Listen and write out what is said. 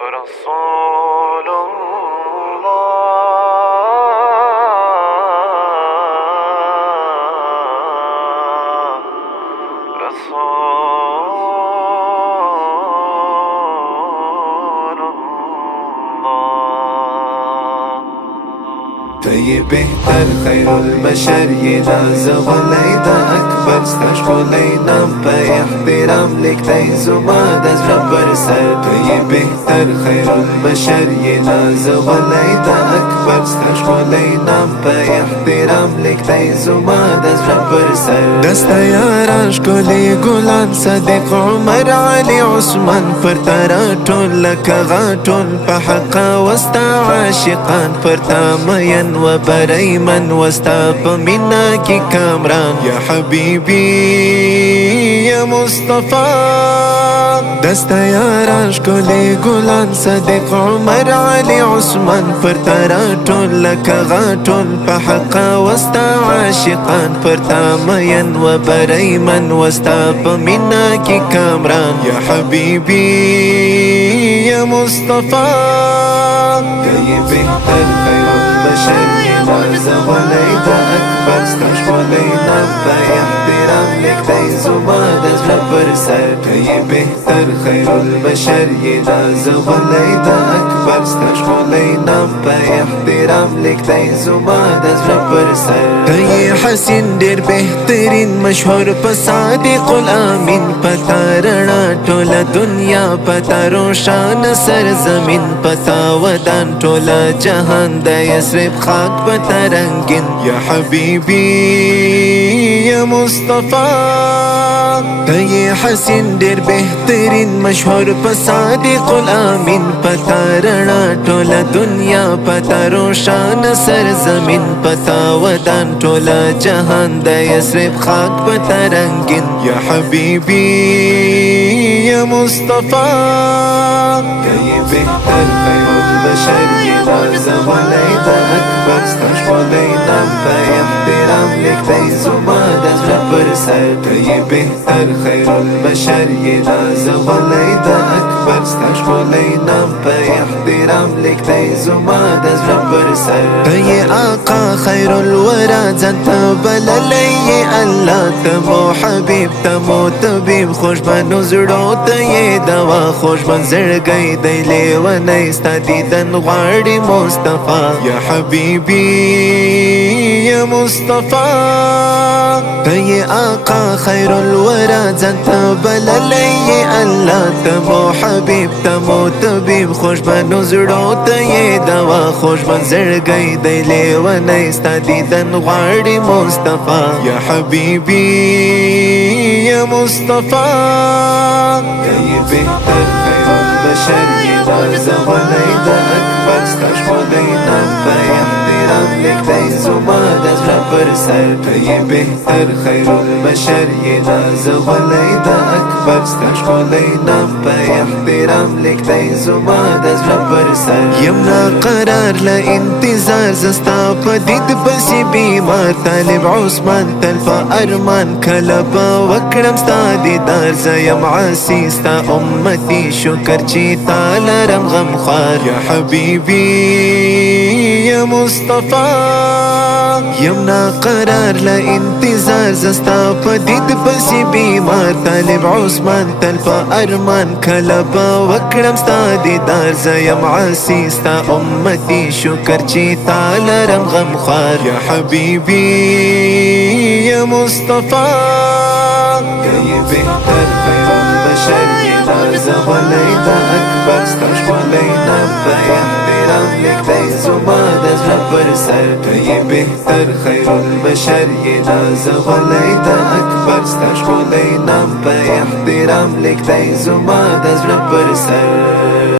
رسول الله رسول الله ته بهتر خیر البشر یې نازولی د اکبر ستا ښکلی نام په احترام لیکلی زما د زړه پر سر ته بهتر خیر البشر یې نازولی د اکبر ستا ښکلی نام په احترام لیکلی زما د زړه پر سر دستا یاران ښکلي ګلان صدیق عمر علي عثمان پر تا راټول لکه غاټول په حقه وستا عاشقان پر تا مین و بریمن وستا په مینا کی کامران یا حبیبی یا مصطفی دستا یاران ښکلي ګلان صدیق عمر علي عثمان پر تا راټول لکه غاټول په حقه وستا عاشقان پر تا مین و بریمن وستا په مینا کی کامران یا حبیبی یا مصطفی ته بهتر خیر البشر نازولی د اکبر ستا ښکلی نام په احترام لیکلی زما د زړه پر سر ته بهتر خیر البشر یې نازولی د اکبر ستا ښکلی نام په احترام لیکلی زما د زړه پر سر ته حسین ډېر بهترین مشهور په صادق الامین پتا رڼا ټوله دنیا پتا روښانه سرزمین پتا ودان ټوله جهان د یثرب خاک پتا رنگین یا حبیبی یا مصطفی ته حسین ډېر بهترین مشهور په صادق الامین پتا رڼا ټوله دنیا پتا روښانه سرزمین پتا ودان ټوله جهان د یثرب خاک پتا رنگین یا حبیبی یا مصطفی ته بهتر خیر البشر یې نازولی د اکبر ستا ښکلی نام په احترام لیکلی زما د زړه پر سر ته بهتر خیر البشر یې نازولی د اکبر ستا ښکلی نام په احترام لیکلی زما د زړه پر سر ته آقا خیر الورا ځان ته بللی یې الله ته مو حبیب ته مو طبیب خوږمنو زړو ته یې دوا خوږمن زړګی دی لیونی ستا دیدن غواړي مصطفی یا حبیبی یا مصطفی ته آقا خیر الورا ځان ته بللی یې الله ته مو حبیب ته مو طبیب خوږمنو زړو ته یې دوا خوږمن زړګی دی لیونی ستا دیدن غواړي مصطفی یا حبیبی یا مصطفی ته بهتر خیر البشر یې نازولی د اکبر ستا ښکلی نام په احترام لیکلی زما د زړه پر سر ته بهتر خیر البشر یې نازولی د اکبر ستا ښکلی نام په احترام لیکلی زما د زړه پر سر یم ناقرار له انتظار زه ستا په دید پسې بیمار طالب عثمان تل په ارمان کله به وکړم ستا دیدار زه یم عاصي ستا امتي شکر چې تا لرم غمخوار یا حبیبی یا مصطفی یم ناقرار له انتظار زه ستا په دید پسې بیمار طالب عثمان تل په ارمان کله به وکړم ستا دیدار زه یم عاصي ستا امتي شکر چې تا لرم غمخوار یا حبیبی یا مصطفی ته بهتر خیر البشر یې نازولی د اکبر ستا ښکلی نام په احترام لیکلی زما د زړه پر سر ته بهتر خیر البشر یې نازولی د اکبر ستا ښکلی نام په احترام لیکلی زما د زړه پر سر